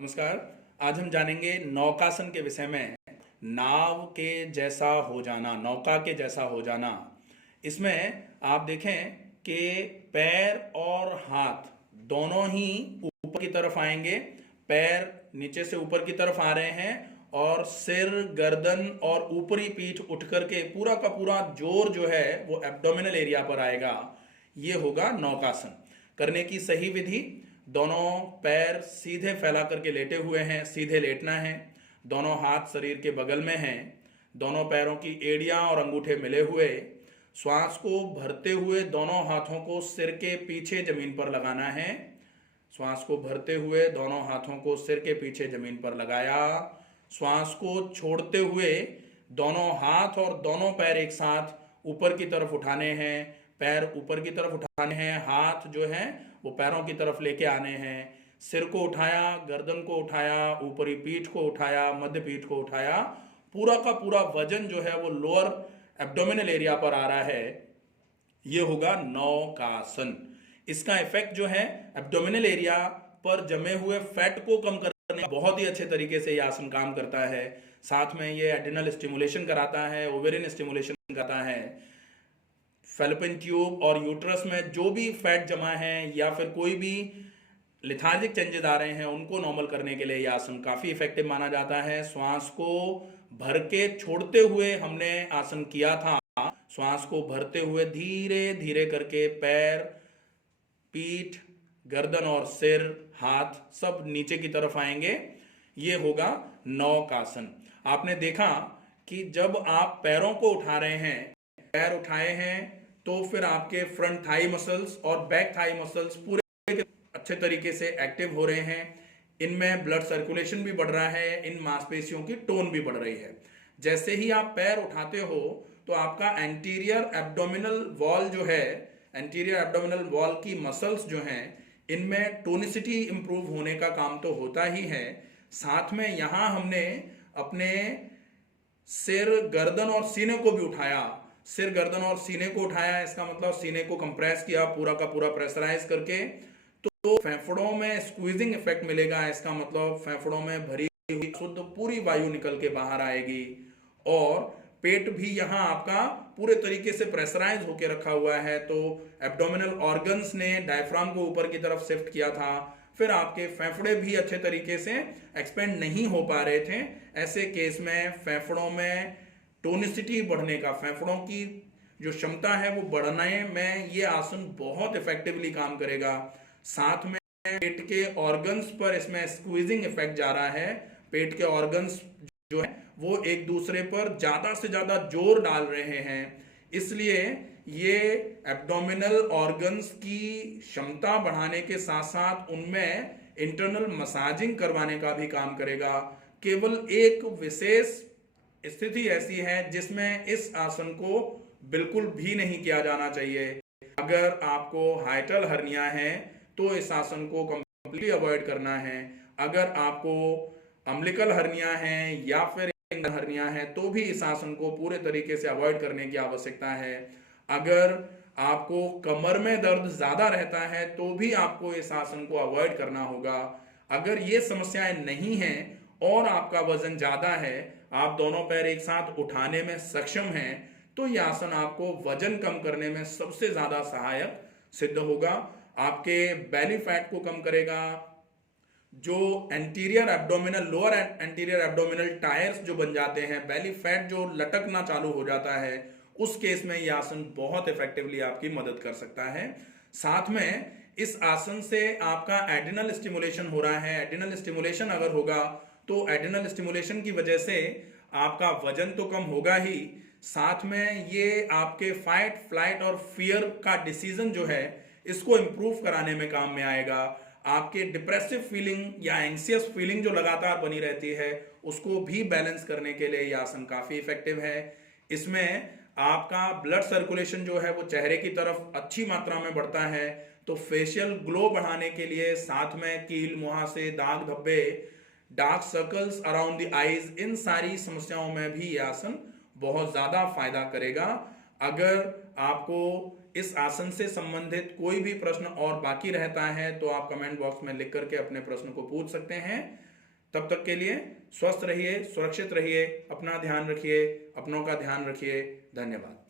नमस्कार। आज हम जानेंगे नौकासन के विषय में। नाव के जैसा हो जाना, नौका के जैसा हो जाना। इसमें आप देखें कि पैर और हाथ दोनों ही ऊपर की तरफ आएंगे। पैर नीचे से ऊपर की तरफ आ रहे हैं और सिर, गर्दन और ऊपरी पीठ उठ करके पूरा का पूरा जोर जो है वो एब्डोमिनल एरिया पर आएगा। ये होगा नौकासन। करने की सही विधि: दोनों पैर सीधे फैला करके लेटे हुए हैं, सीधे लेटना है। दोनों हाथ शरीर के बगल में हैं। दोनों पैरों की एड़ियां और अंगूठे मिले हुए। श्वास को भरते हुए दोनों हाथों को सिर के पीछे जमीन पर लगाना है। श्वास को भरते हुए दोनों हाथों को सिर के पीछे जमीन पर लगाया। श्वास को छोड़ते हुए दोनों हाथ और दोनों पैर एक साथ ऊपर की तरफ उठाने हैं। पैर ऊपर की तरफ उठाने हैं, हाथ जो है वो पैरों की तरफ लेके आने हैं। सिर को उठाया, गर्दन को उठाया, ऊपरी पीठ को उठाया, मध्य पीठ को उठाया। पूरा का पूरा वजन जो है वो लोअर एब्डोमिनल एरिया पर आ रहा है। ये होगा नौकासन। इसका इफेक्ट जो है एब्डोमिनल एरिया पर जमे हुए फैट को कम करने में बहुत ही अच्छे तरीके से ये आसन काम करता है। साथ में ये एड्रिनल स्टिमुलेशन कराता है, ओवेरियन स्टिमुलेशन कराता है। फेलोपियन ट्यूब और यूट्रस में जो भी फैट जमा है या फिर कोई भी लिथार्जिक चेंजेस आ रहे हैं उनको नॉर्मल करने के लिए यह आसन काफी इफेक्टिव माना जाता है। श्वास को भर के छोड़ते हुए हमने आसन किया था। श्वास को भरते हुए धीरे धीरे करके पैर, पीठ, गर्दन और सिर, हाथ सब नीचे की तरफ आएंगे। ये होगा नौकासन। आपने देखा कि जब आप पैरों को उठा रहे हैं, पैर उठाए हैं, तो फिर आपके फ्रंट थाई मसल्स और बैक थाई मसल्स पूरे अच्छे तरीके से एक्टिव हो रहे हैं। इनमें ब्लड सर्कुलेशन भी बढ़ रहा है, इन मांसपेशियों की टोन भी बढ़ रही है। जैसे ही आप पैर उठाते हो तो आपका एंटीरियर एब्डोमिनल वॉल जो है, एंटीरियर एब्डोमिनल वॉल की मसल्स जो हैं, इनमें टोनिसिटी इंप्रूव होने का काम तो होता ही है। साथ में यहां हमने अपने सिर, गर्दन और सीने को भी उठाया। सिर, गर्दन और सीने को उठाया, इसका मतलब सीने को कंप्रेस किया पूरा का पूरा प्रेशराइज करके। तो फेफड़ों में स्क्वीजिंग इफेक्ट मिलेगा। इसका मतलब फेफड़ों में भरी हुई शुद्ध पूरी वायु निकल के बाहर आएगी। और पेट भी यहाँ आपका पूरे तरीके से प्रेशराइज होके रखा हुआ है। तो एब्डोमिनल ऑर्गन्स ने डायफ्राम को ऊपर की तरफ शिफ्ट किया था। फिर आपके फेफड़े भी अच्छे तरीके से एक्सपेंड नहीं हो पा रहे थे। ऐसे केस में फेफड़ों में टोनिसिटी बढ़ने का, फेफड़ों की जो क्षमता है वो बढ़ाने में ये आसन बहुत इफेक्टिवली काम करेगा। साथ में पेट के ऑर्गन्स पर इसमें स्क्वीजिंग इफेक्ट जा रहा है। पेट के ऑर्गन्स जो है वो एक दूसरे पर ज्यादा से ज्यादा जोर डाल रहे हैं, इसलिए ये एब्डोमिनल ऑर्गन्स की क्षमता बढ़ाने के साथ साथ उनमें इंटरनल मसाजिंग करवाने का भी काम करेगा। केवल एक विशेष स्थिति ऐसी है जिसमें इस आसन को बिल्कुल भी नहीं किया जाना चाहिए। अगर आपको हाइटल हर्निया है तो इस आसन को कंप्लीटली अवॉइड करना है। अगर आपको अम्बिलिकल हर्निया है या फिर हर्निया है तो भी इस आसन को पूरे तरीके से अवॉइड करने की आवश्यकता है। अगर आपको कमर में दर्द ज्यादा रहता है तो भी आपको इस आसन को अवॉइड करना होगा। अगर ये समस्याएं नहीं हैं और आपका वजन ज्यादा है, आप दोनों पैर एक साथ उठाने में सक्षम हैं, तो यह आसन आपको वजन कम करने में सबसे ज्यादा सहायक सिद्ध होगा। आपके बेली फैट को कम करेगा। जो anterior abdominal, lower anterior abdominal tyres जो बन जाते हैं, बेली फैट जो लटकना चालू हो जाता है, उस केस में यह आसन बहुत इफेक्टिवली आपकी मदद कर सकता है। साथ में इस आसन से आपका एड्रिनल स्टिमुलेशन हो रहा है। एड्रिनल स्टिमुलेशन अगर होगा तो एड्रिनल स्टिमुलेशन की वजह से आपका वजन तो कम होगा ही, साथ में ये आपके फाइट, फ्लाइट और फियर का डिसीजन जो है इसको इंप्रूव कराने में काम में आएगा। आपके डिप्रेसिव फीलिंग या एंग्सियस फीलिंग जो लगातार बनी रहती है उसको भी बैलेंस करने के लिए यह आसन काफी इफेक्टिव है। इसमें आपका ब्लड सर्कुलेशन जो है वो चेहरे की तरफ अच्छी मात्रा में बढ़ता है। तो फेशियल ग्लो बढ़ाने के लिए, साथ में कील, मुहासे, दाग धब्बे, dark circles around the eyes, इन सारी समस्याओं में भी यह आसन बहुत ज्यादा फायदा करेगा। अगर आपको इस आसन से संबंधित कोई भी प्रश्न और बाकी रहता है तो आप कमेंट बॉक्स में लिख करके अपने प्रश्न को पूछ सकते हैं। तब तक के लिए स्वस्थ रहिए, सुरक्षित रहिए, अपना ध्यान रखिए, अपनों का ध्यान रखिए। धन्यवाद।